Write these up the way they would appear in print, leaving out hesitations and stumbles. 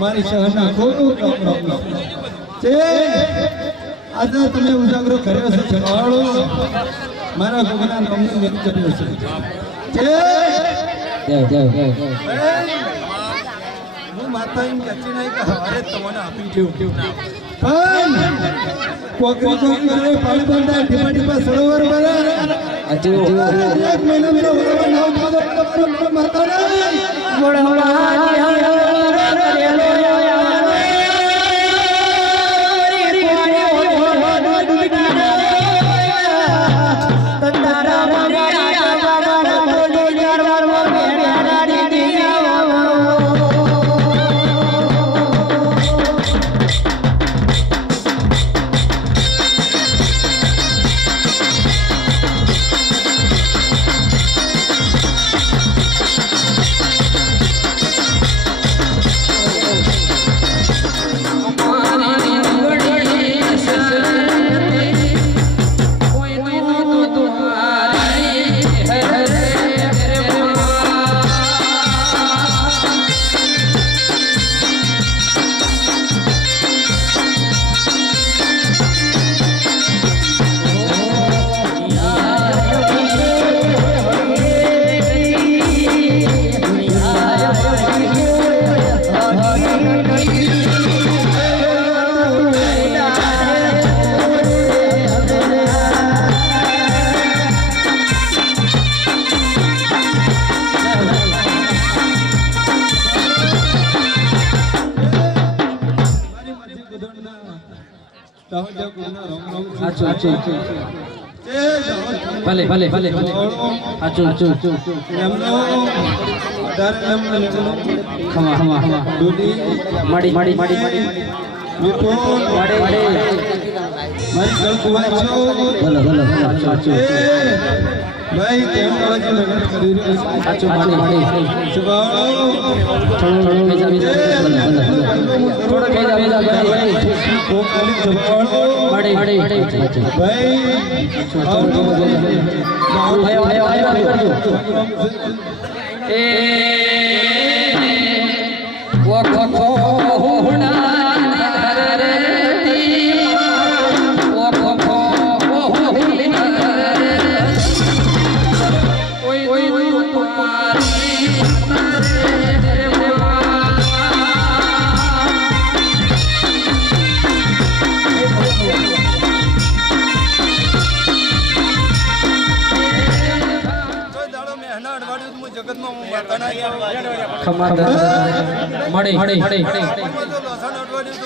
મારી શહેરના ખોટું છે આજે તમે ઉજાગરો કર્યો છે છવાળો મારા ભગવાન નામનું મેં કર્યો છે હું માતા એમ કચી નહીં કે હવારે તમને આપી દઉં પણ કોકરી કોકરી પાણી બંધા ટીપા ટીપા સરોવર બના એક મહિના મેરો વરવા નામ ખાધો માતા નહીં ભલે ભલે ભલે આચું આચું ખમા ખમા ખમા માડી માડી માડી ભલે ભલે આચું ભાઈ કેમ આજે લગન કરી રહ્યો છે આચું માડી માડી સુભાણો થોડો ભેજા થોડો ભેજા ભાઈ ઓ ખાલી સુભાણો માડી માડી ભાઈ આયો એ વો કોના મળી મળી મળી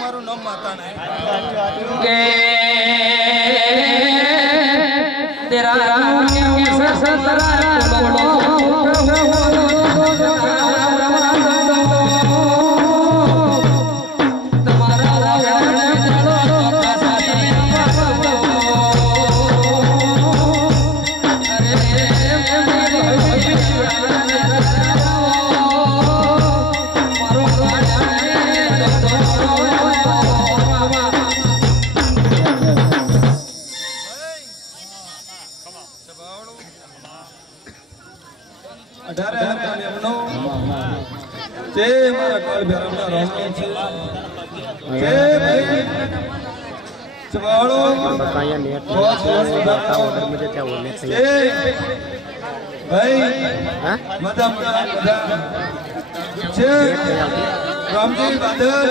મારું નામ માતા નહીં કે તેરા રામજી બાદલ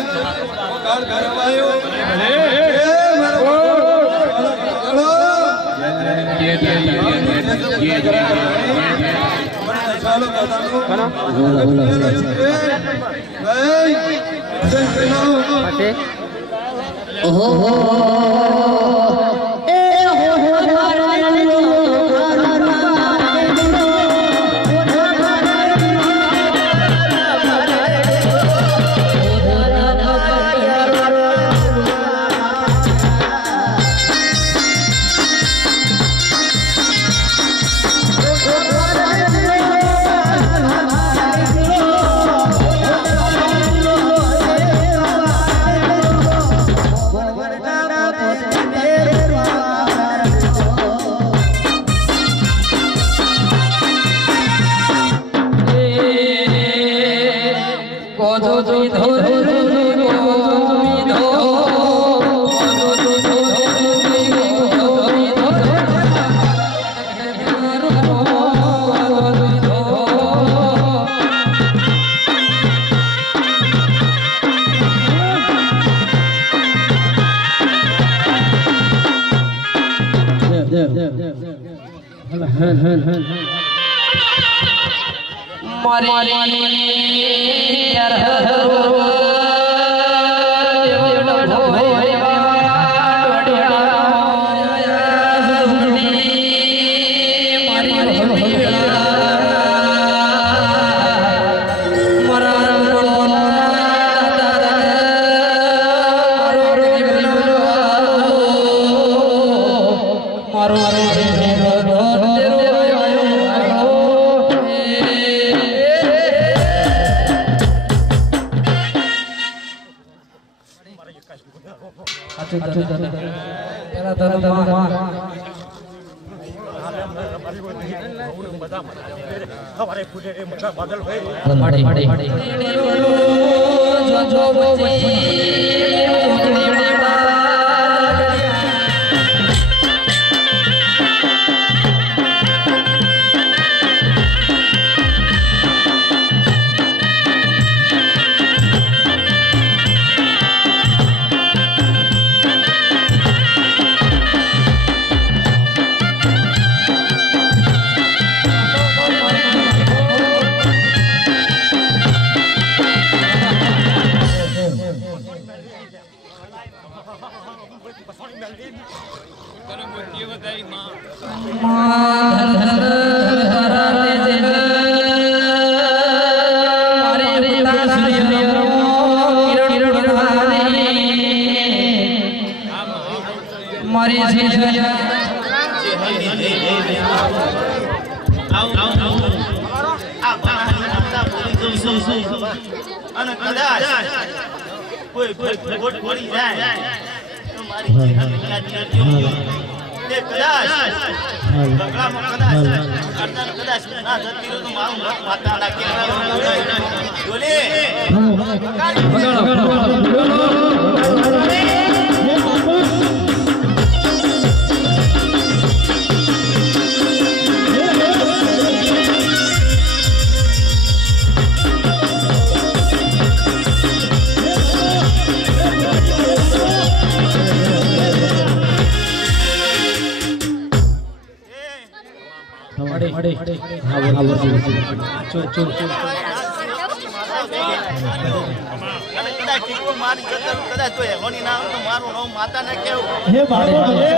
કાળ ઘરવાયો અને કદાચ કોઈ ખોટ પડી જાય તો મારી ચહેરાને યાદ કરજો તે કદાચ બગલામાં કદાચ ના જતી રહ્યો તો મારું નામ માતા ના કહેવાય બોલે મારું નામ માતા ને કેવું